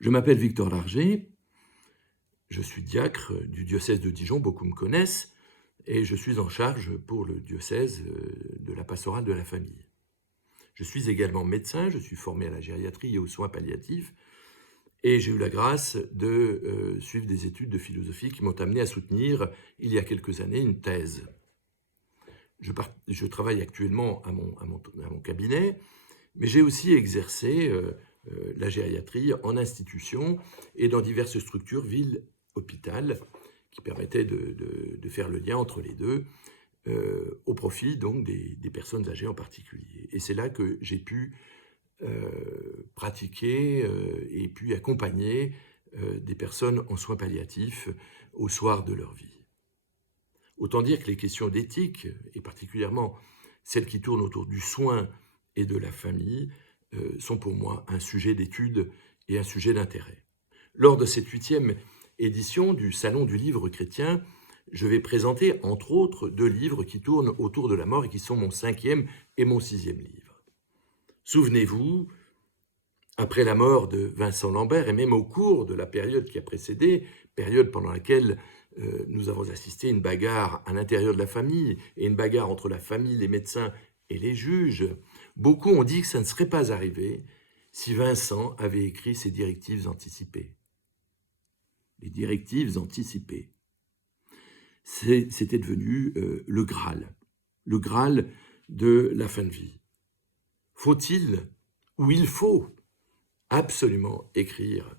Je m'appelle Victor Larger, je suis diacre du diocèse de Dijon, beaucoup me connaissent, et je suis en charge pour le diocèse de la pastorale de la famille. Je suis également médecin, je suis formé à la gériatrie et aux soins palliatifs, et j'ai eu la grâce de suivre des études de philosophie qui m'ont amené à soutenir, il y a quelques années, une thèse. Je travaille actuellement à mon cabinet, mais j'ai aussi exercé la gériatrie en institution et dans diverses structures, villes, hôpital, qui permettaient de faire le lien entre les deux, au profit donc des personnes âgées en particulier. Et c'est là que j'ai pu pratiquer et puis accompagner des personnes en soins palliatifs au soir de leur vie. Autant dire que les questions d'éthique, et particulièrement celles qui tournent autour du soin et de la famille, sont pour moi un sujet d'étude et un sujet d'intérêt. Lors de cette 8e édition du Salon du livre chrétien, je vais présenter entre autres 2 livres qui tournent autour de la mort et qui sont mon 5e et mon 6e livre. Souvenez-vous, après la mort de Vincent Lambert et même au cours de la période qui a précédé, période pendant laquelle nous avons assisté à une bagarre à l'intérieur de la famille et une bagarre entre la famille, les médecins et les juges, beaucoup ont dit que ça ne serait pas arrivé si Vincent avait écrit ses directives anticipées. Les directives anticipées. C'était devenu le Graal de la fin de vie. Faut-il, ou il faut, absolument écrire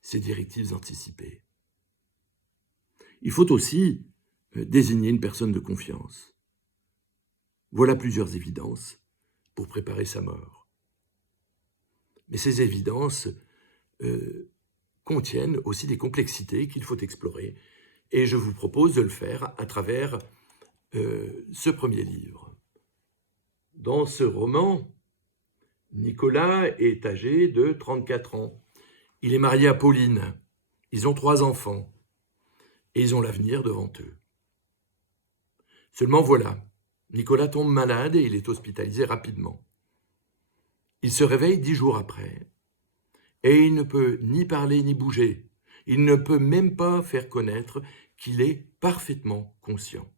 ces directives anticipées? Il faut aussi désigner une personne de confiance. Voilà plusieurs évidences pour préparer sa mort. Mais ces évidences contiennent aussi des complexités qu'il faut explorer, et je vous propose de le faire à travers ce premier livre. Dans ce roman, Nicolas est âgé de 34 ans. Il est marié à Pauline. Ils ont 3 enfants. Et ils ont l'avenir devant eux. Seulement voilà, Nicolas tombe malade et il est hospitalisé rapidement. Il se réveille 10 jours après, et il ne peut ni parler ni bouger. Il ne peut même pas faire connaître qu'il est parfaitement conscient.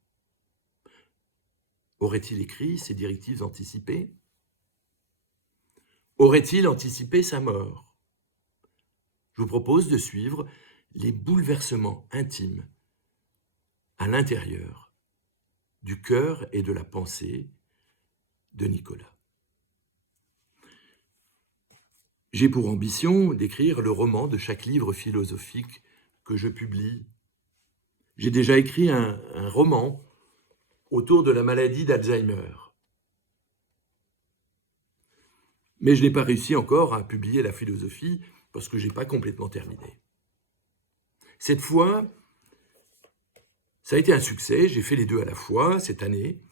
Aurait-il écrit ces directives anticipées? Aurait-il anticipé sa mort? Je vous propose de suivre les bouleversements intimes à l'intérieur du cœur et de la pensée de Nicolas. J'ai pour ambition d'écrire le roman de chaque livre philosophique que je publie. J'ai déjà écrit un roman autour de la maladie d'Alzheimer. Mais je n'ai pas réussi encore à publier la philosophie parce que je n'ai pas complètement terminé. Cette fois, ça a été un succès, j'ai fait les 2 à la fois cette année,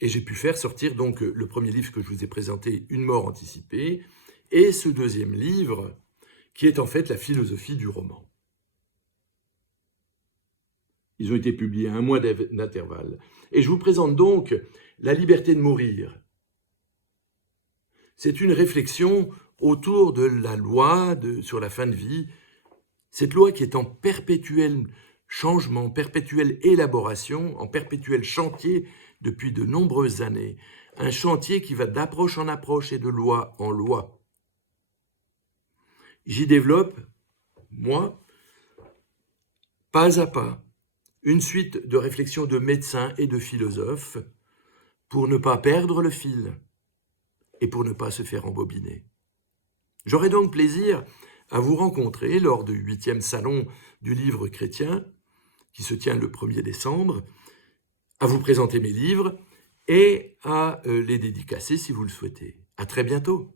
et j'ai pu faire sortir donc le premier livre que je vous ai présenté, Une mort anticipée, et ce 2e livre, qui est en fait la philosophie du roman. Ils ont été publiés à 1 mois d'intervalle. Et je vous présente donc La liberté de mourir. C'est une réflexion autour de la loi sur la fin de vie, cette loi qui est en perpétuel changement, perpétuelle élaboration, en perpétuel chantier depuis de nombreuses années. Un chantier qui va d'approche en approche et de loi en loi. J'y développe, moi, pas à pas, une suite de réflexions de médecins et de philosophes pour ne pas perdre le fil et pour ne pas se faire embobiner. J'aurai donc plaisir à vous rencontrer lors du 8e salon du livre chrétien, qui se tient le 1er décembre, à vous présenter mes livres et à les dédicacer si vous le souhaitez. À très bientôt.